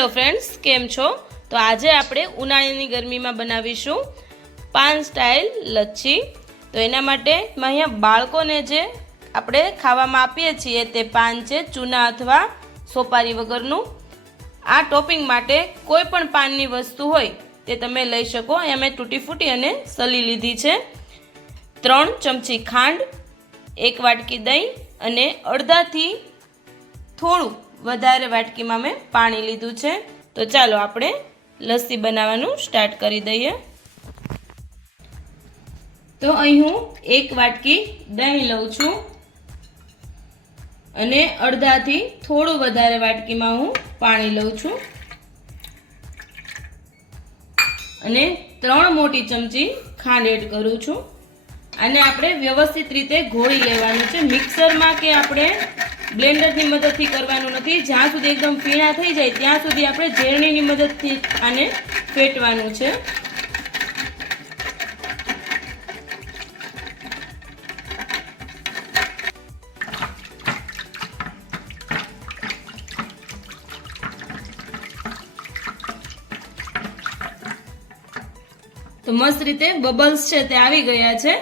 Hello friends, કેમ છો? તો આજે આપણે ઉનાળાની ગરમીમાં બનાવીશું પાન સ્ટાઇલ લચ્છી. તો એના માટે મેં અહીંયા બાળકોને જે આપણે ખાવામાં આપીએ છીએ તે પાન છે, ચૂના અથવા સોપારી વગરનું. આ ટોપિંગ માટે કોઈ પણ પાનની વસ્તુ હોય તે તમે લઈ શકો. અહીંયા મેં તૂટી ફૂટી અને સલી લીધી છે. 3 ચમચી ખાંડ, 1 વાટકી દહીં અને અડધાથી થોડું વધારે વાટકીમાં મેં પાણી લીધું છે. તો ચાલો આપણે લસ્સી બનાવવાનું સ્ટાર્ટ કરી દઈએ. તો અહીં હું 1 વાટકી દહીં લઉં છું અને અડધાથી થોડું વધારે વાટકીમાં હું પાણી લઉં છું અને 3 મોટી ચમચી ખાંડ એડ કરું છું. આને આપણે વ્યવસ્થિત રીતે ઘોળી લેવાનું છે. મિક્સરમાં કે આપણે બ્લેન્ડરની મદદથી કરવાનું નથી. જ્યાં સુધી એકદમ ફીણા થઈ જાય ત્યાં સુધી આપણે ઝેરણીની મદદથી આને ફેટવાનું છે. તો મસ્ત રીતે બબલ્સ છે તે આવી ગયા છે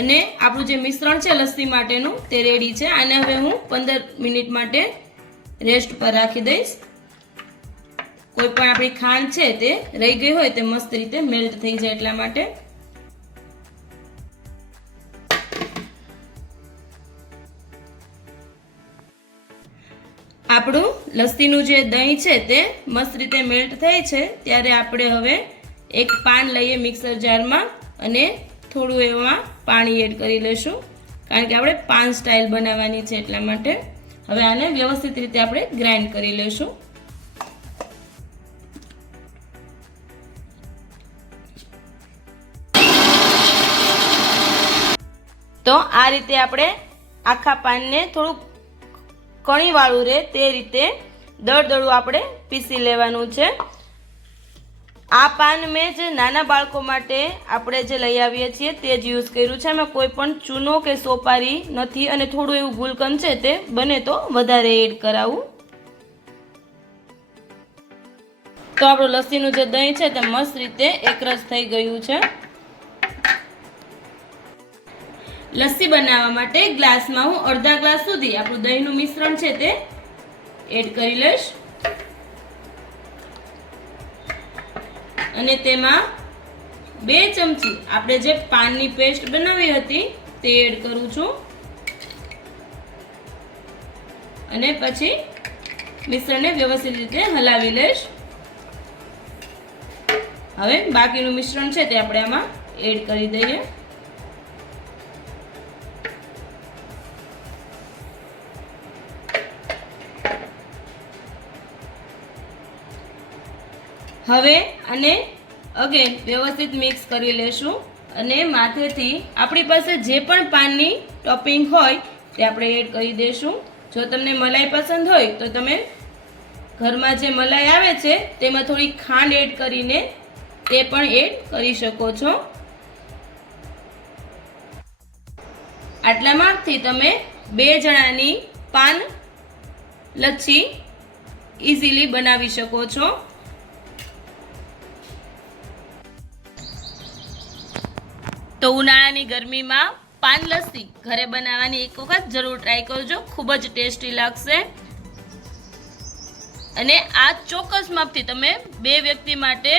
અને આપણું જે મિશ્રણ છે લસ્સી માટેનું તે રેડી છે. આને હવે હું 15 મિનિટ માટે રેસ્ટ પર રાખી દઈશ. કોઈ પણ આપણી ખાંડ છે તે રહી ગઈ હોય તે મસ્ત રીતે મેલ્ટ થઈ જાય એટલા માટે. આપણું લસ્સીનું જે દહીં છે તે મસ્ત રીતે મેલ્ટ થાય છે ત્યારે આપણે હવે એક પાન લઈએ મિક્સર જારમાં અને થોડું એમાં પાણી એડ કરી લેશું, કારણ કે આપણે પાન સ્ટાઇલ બનાવવાની છે એટલા માટે. હવે આને વ્યવસ્થિત રીતે આપણે ગ્રાઇન્ડ કરી લેશું. તો આ રીતે આપણે આખા પાનને થોડું કણીવાળું રહે તે રીતે દળદળું આપણે પીસી લેવાનું છે. આ પાન મેં જે નાના બાળકો માટે આપણે જે લઈ આવીએ છીએ તે જ યુઝ કર્યું છે. એમાં કોઈ પણ ચૂનો કે સોપારી નથી અને થોડું એવું ગુલકંદ છે તે બને તો વધારે એડ કરાવું. તો આપણું લસ્સીનું જે દહીં છે તે મસ્ત રીતે એકરસ થઈ ગયું છે. લસ્સી બનાવવા માટે ગ્લાસમાં હું અડધા ગ્લાસ સુધી આપણું દહીંનું મિશ્રણ છે તે એડ કરી લઈશ અને તેમાં 2 ચમચી આપણે જે પાનની પેસ્ટ બનાવી હતી તે એડ કરું છું અને પછી મિશ્રણને વ્યવસ્થિત રીતે હલાવી લઈશ. હવે બાકીનું મિશ્રણ છે તે આપણે આમાં એડ કરી દઈએ. હવે આને અગેન વ્યવસ્થિત મિક્સ કરી લેશું અને માથેથી આપણી પાસે જે પણ પાનની ટોપિંગ હોય તે આપણે એડ કરી દઈશું. જો તમને મલાઈ પસંદ હોય તો તમે ઘરમાં જે મલાઈ આવે છે તેમાં થોડી ખાંડ એડ કરીને તે પણ એડ કરી શકો છો. આટલામાંથી તમે 2 જણાની પાન લચ્છી ઇઝીલી બનાવી શકો છો. તો ઉનાળાની ગરમીમાં પાન લસ્સી ઘરે બનાવવાની એક વખત જરૂર ટ્રાય કરજો. ખૂબ જ ટેસ્ટી લાગશે અને આ ચોક્કસ માપથી તમે 2 વ્યક્તિ માટે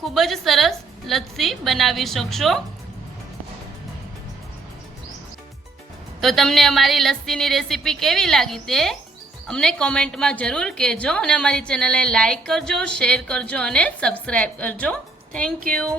ખૂબ જ સરસ લસ્સી બનાવી શકશો. તો તમને અમારી લસ્સીની રેસીપી કેવી લાગી તે અમને કોમેન્ટમાં જરૂર કહેજો અને અમારી ચેનલને લાઈક કરજો, શેર કરજો અને સબસ્ક્રાઈબ કરજો. Thank you.